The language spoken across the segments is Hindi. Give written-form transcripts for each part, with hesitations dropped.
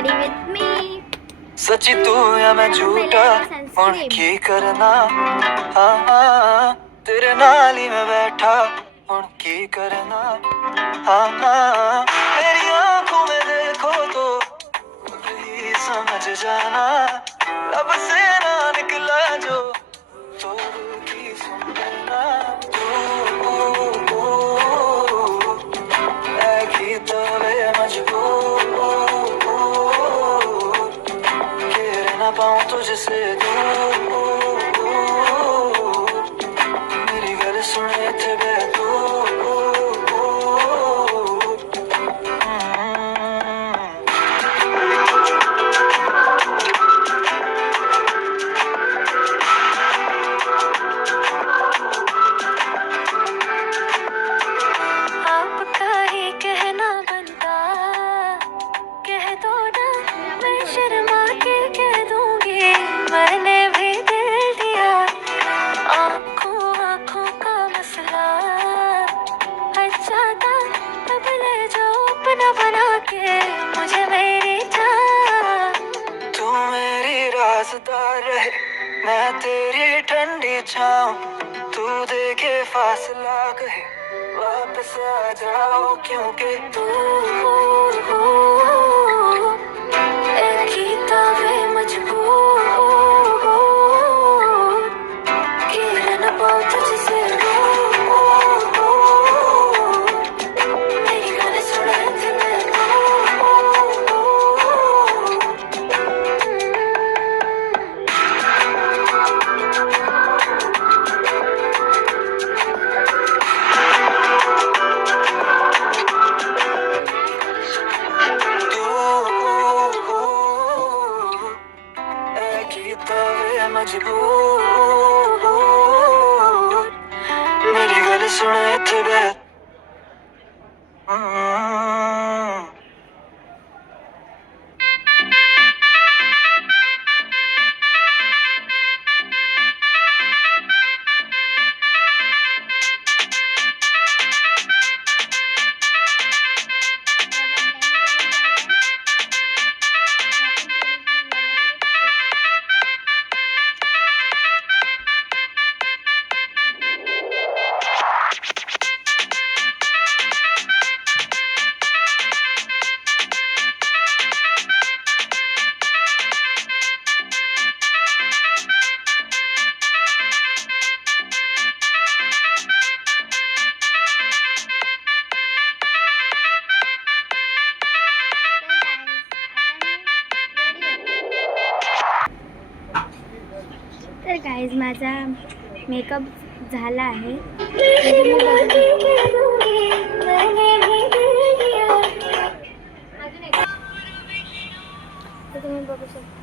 Daddy with me. सच्ची तू या मैं झूठा हुण की करना हाँ हाँ तेरे नाल ही मैं बैठा हुण की करना हाँ हाँ मेरी आंखों में देखो तो खुद ही समझ जाना लब से ना निकला जो तो दिल की सुन लेना ऐ की तवे मजबूर ना पाऊं तुझसे दूर मेरी गल सुने थे आपका ही कहना बनता कह दो ना मैं शर्मा के कह दूंगी मैंने भी दिल दिया आँखों का मसला अच्छा था तब ले जाओ अपना बना के मुझे मेरी जान तू मेरी राज़दार रहे मैं तेरी ठंडी छाऊं तू देखे फासला कहे वापस आ जाओ क्योंकि तू एक ही तावे मजबूर गिर न पाऊं तुझसे मेरी गल सुने थे मजबूर मेरी गल सुने थे तर गाईज माझा मेकअप झाला आहे तर तुम्ही बघू शकता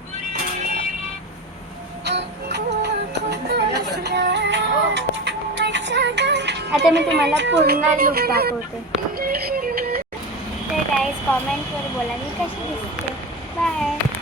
आता मी तुम्हाला पूर्ण लुक दाखवते तर गाईज कॉमेंटवर बोला मी कशी दिसते बाय